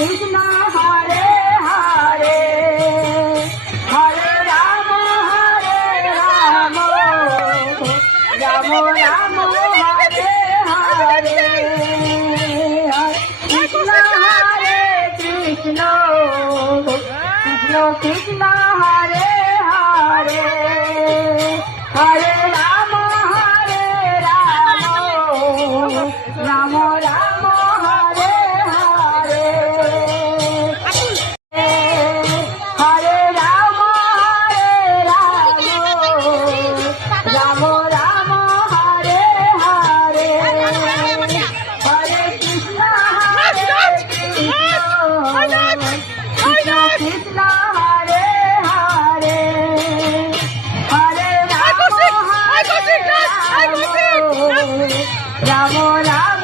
Krishna Hare Hare Hare Ram Ram Ram Hare Hare Krishna Hare Krishna Krishna Krishna Hare Hare Hare Ram Ram Ram Hare Hare Hare Ram Ram Ram Hare Hare Hare Krishna Krishna Krishna Hare Hare Hare Ram Ram